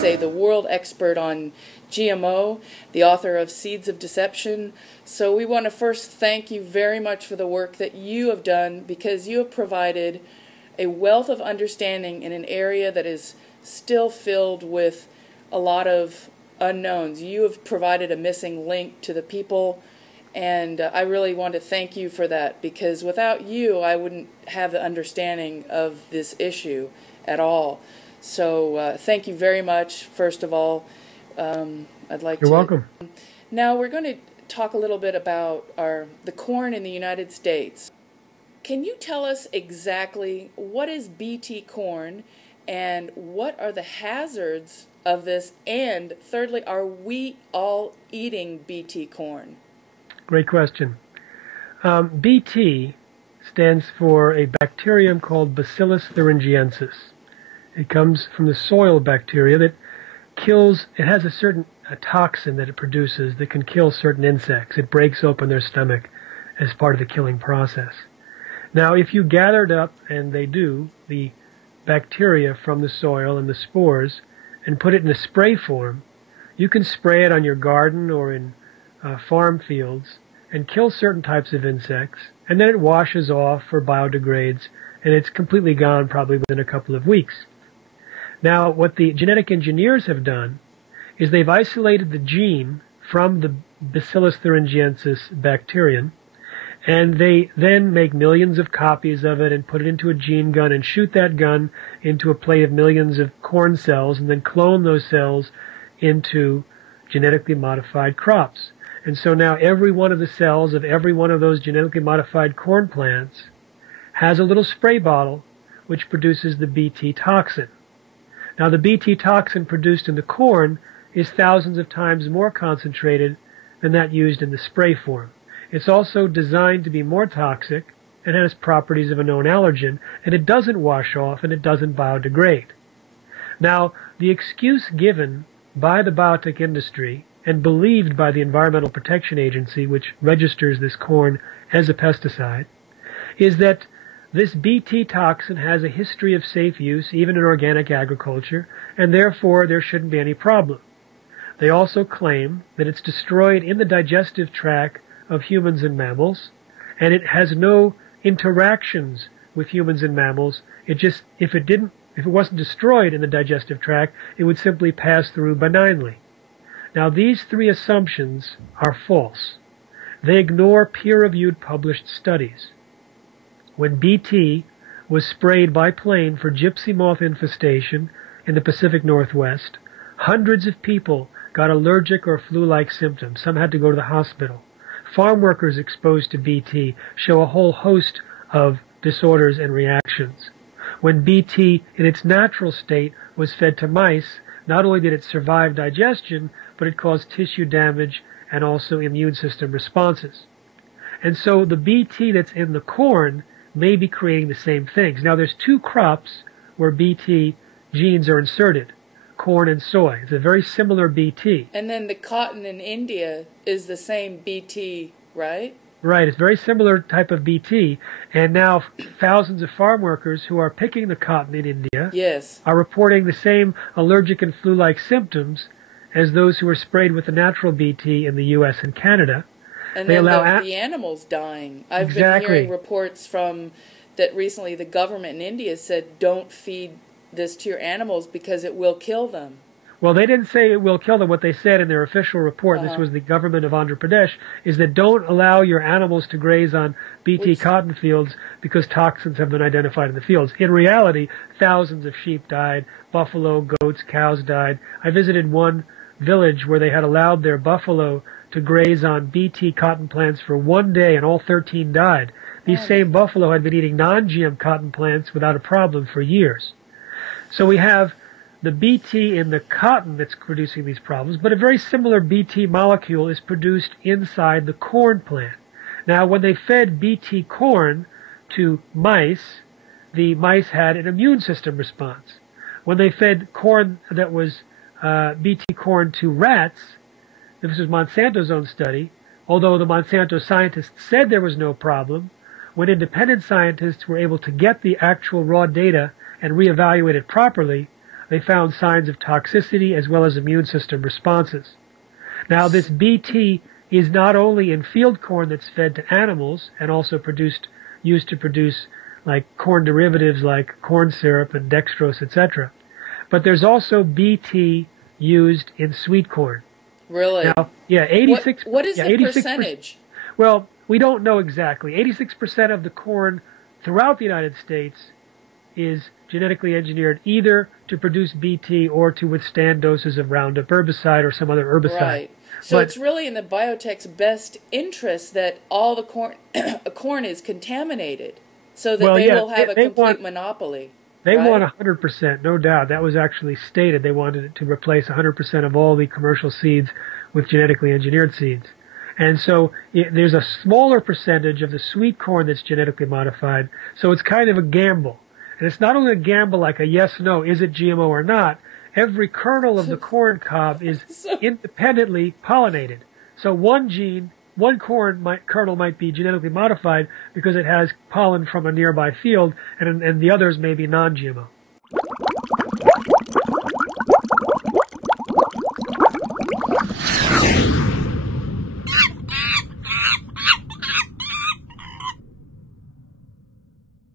say, the world expert on GMO, the author of Seeds of Deception. So we want to first thank you very much for the work that you have done, because you have provided a wealth of understanding in an area that is still filled with a lot of unknowns. You have provided a missing link to the people, and I really want to thank you for that, because without you, I wouldn't have the understanding of this issue at all. So thank you very much, first of all. I'd like You're welcome. Now we're going to talk a little bit about the corn in the United States. Can you tell us exactly what is BT corn, and what are the hazards of this? And thirdly, are we all eating BT corn? Great question. BT stands for a bacterium called Bacillus thuringiensis. It comes from the soil bacteria that kills, it has a toxin that it produces that can kill certain insects. It breaks open their stomach as part of the killing process. Now, if you gathered up, and they do, the bacteria from the soil and the spores and put it in a spray form, you can spray it on your garden or in farm fields and kill certain types of insects, and then it washes off or biodegrades, and it's completely gone probably within a couple of weeks. Now, what the genetic engineers have done is they've isolated the gene from the Bacillus thuringiensis bacterium, and they then make millions of copies of it and put it into a gene gun and shoot that gun into a plate of millions of corn cells, and then clone those cells into genetically modified crops. And so now every one of the cells of every one of those genetically modified corn plants has a little spray bottle which produces the BT toxin. Now, the BT toxin produced in the corn is thousands of times more concentrated than that used in the spray form. It's also designed to be more toxic and has properties of a known allergen, and it doesn't wash off and it doesn't biodegrade. Now, the excuse given by the biotech industry and believed by the Environmental Protection Agency, which registers this corn as a pesticide, is that this BT toxin has a history of safe use, even in organic agriculture, and therefore there shouldn't be any problem. They also claim that it's destroyed in the digestive tract of humans and mammals, and it has no interactions with humans and mammals. It just, if it wasn't destroyed in the digestive tract, it would simply pass through benignly. Now, these three assumptions are false. They ignore peer-reviewed published studies. When BT was sprayed by plane for gypsy moth infestation in the Pacific Northwest, hundreds of people got allergic or flu-like symptoms. Some had to go to the hospital. Farm workers exposed to BT show a whole host of disorders and reactions. When BT, in its natural state, was fed to mice, not only did it survive digestion, but it caused tissue damage and also immune system responses. And so the BT that's in the corn may be creating the same things. Now, there's two crops where BT genes are inserted, corn and soy. It's a very similar BT. And then the cotton in India is the same BT, right? Right, it's a very similar type of BT. And now thousands of farm workers who are picking the cotton in India are reporting the same allergic and flu-like symptoms as those who are sprayed with the natural BT in the U.S. and Canada. And then the animals dying. I've been hearing reports from that recently the government in India said don't feed this to your animals because it will kill them. Well, they didn't say it will kill them. What they said in their official report, this was the government of Andhra Pradesh, is that don't allow your animals to graze on BT cotton fields because toxins have been identified in the fields. In reality, thousands of sheep died, buffalo, goats, cows died. I visited one village where they had allowed their buffalo to graze on BT cotton plants for one day, and all 13 died. These same buffalo had been eating non-GM cotton plants without a problem for years. So we have the BT in the cotton that's producing these problems, but a very similar BT molecule is produced inside the corn plant. Now, when they fed BT corn to mice, the mice had an immune system response. When they fed corn that was BT corn to rats, this was Monsanto's own study, although the Monsanto scientists said there was no problem, when independent scientists were able to get the actual raw data and reevaluate it properly, they found signs of toxicity as well as immune system responses. Now, this Bt is not only in field corn that's fed to animals and also used to produce like corn derivatives like corn syrup and dextrose, etc., but there's also Bt used in sweet corn. Really? Now, yeah, 86. What is the percentage? Well, we don't know exactly. 86% of the corn throughout the United States is genetically engineered either to produce Bt or to withstand doses of Roundup herbicide or some other herbicide. Right. So it's really in the biotech's best interest that all the corn is contaminated, so that they will have a complete monopoly. They want 100%, no doubt. That was actually stated. They wanted it to replace 100% of all the commercial seeds with genetically engineered seeds. And so there's a smaller percentage of the sweet corn that's genetically modified, so it's kind of a gamble. And it's not only a gamble like a yes-no, is it GMO or not? Every kernel of the corn cob is independently pollinated. So one kernel might be genetically modified because it has pollen from a nearby field, and the others may be non-GMO.